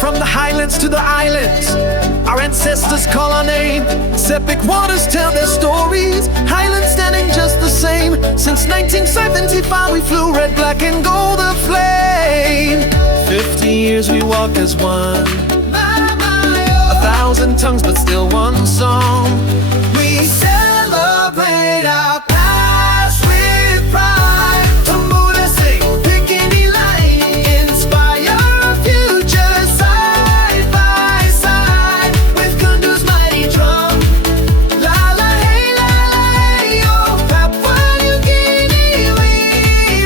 From the highlands to the islands, our ancestors call our name. Epic waters tell their stories, highlands standing just the same. Since 1975 we flew red, black and gold aflame. 50 years we walk as one, 1,000 tongues but still one song. We celebrate our past with pride. Tambura sing, picking line, inspire our future side by side. With Kundu's mighty drum, la la hey, oh Papua New Guinea, we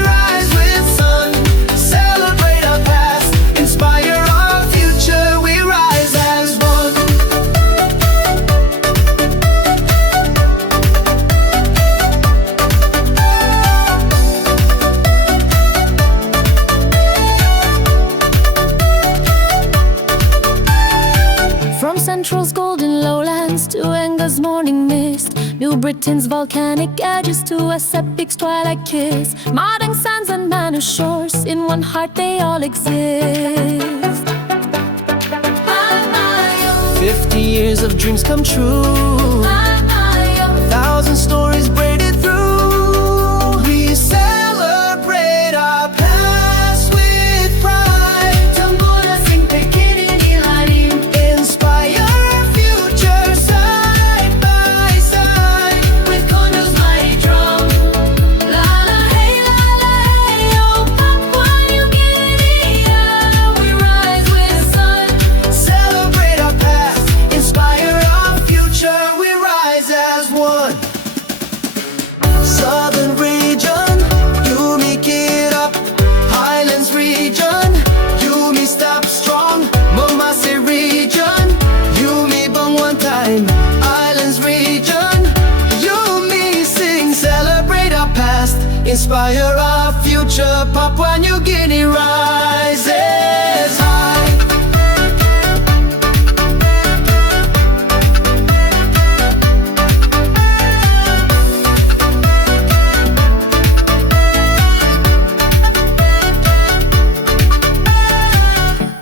rise with sun. Celebrate our past, inspire our future, we rise as one. From Central's golden lowlands to Enga's morning mist, New Britain's volcanic edges to West Epic's twilight kiss. Modern sands and manor shores, in one heart they all exist. 50 years of dreams come true, 1,000 stories braided through. We celebrate our past with pride. Tambura sing, pekini lalim, inspire our future side by side. With Kundu's mighty drum, La la hey, oh Papua New Guinea, we rise with sun. celebrate our past, inspire our future, we rise as one. Southern region, you make it up. Highlands region, you me stop strong. Momase region, you me bang one time. Islands region, you me sing. Celebrate our past, inspire our future. Papua New Guinea rises high.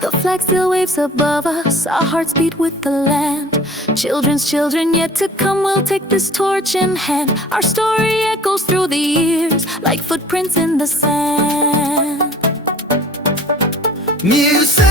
The flag still waves above us, our hearts beat with the land. Children's children yet to come will take this torch in hand. Our story echoes through the years like footprints in the sand. Music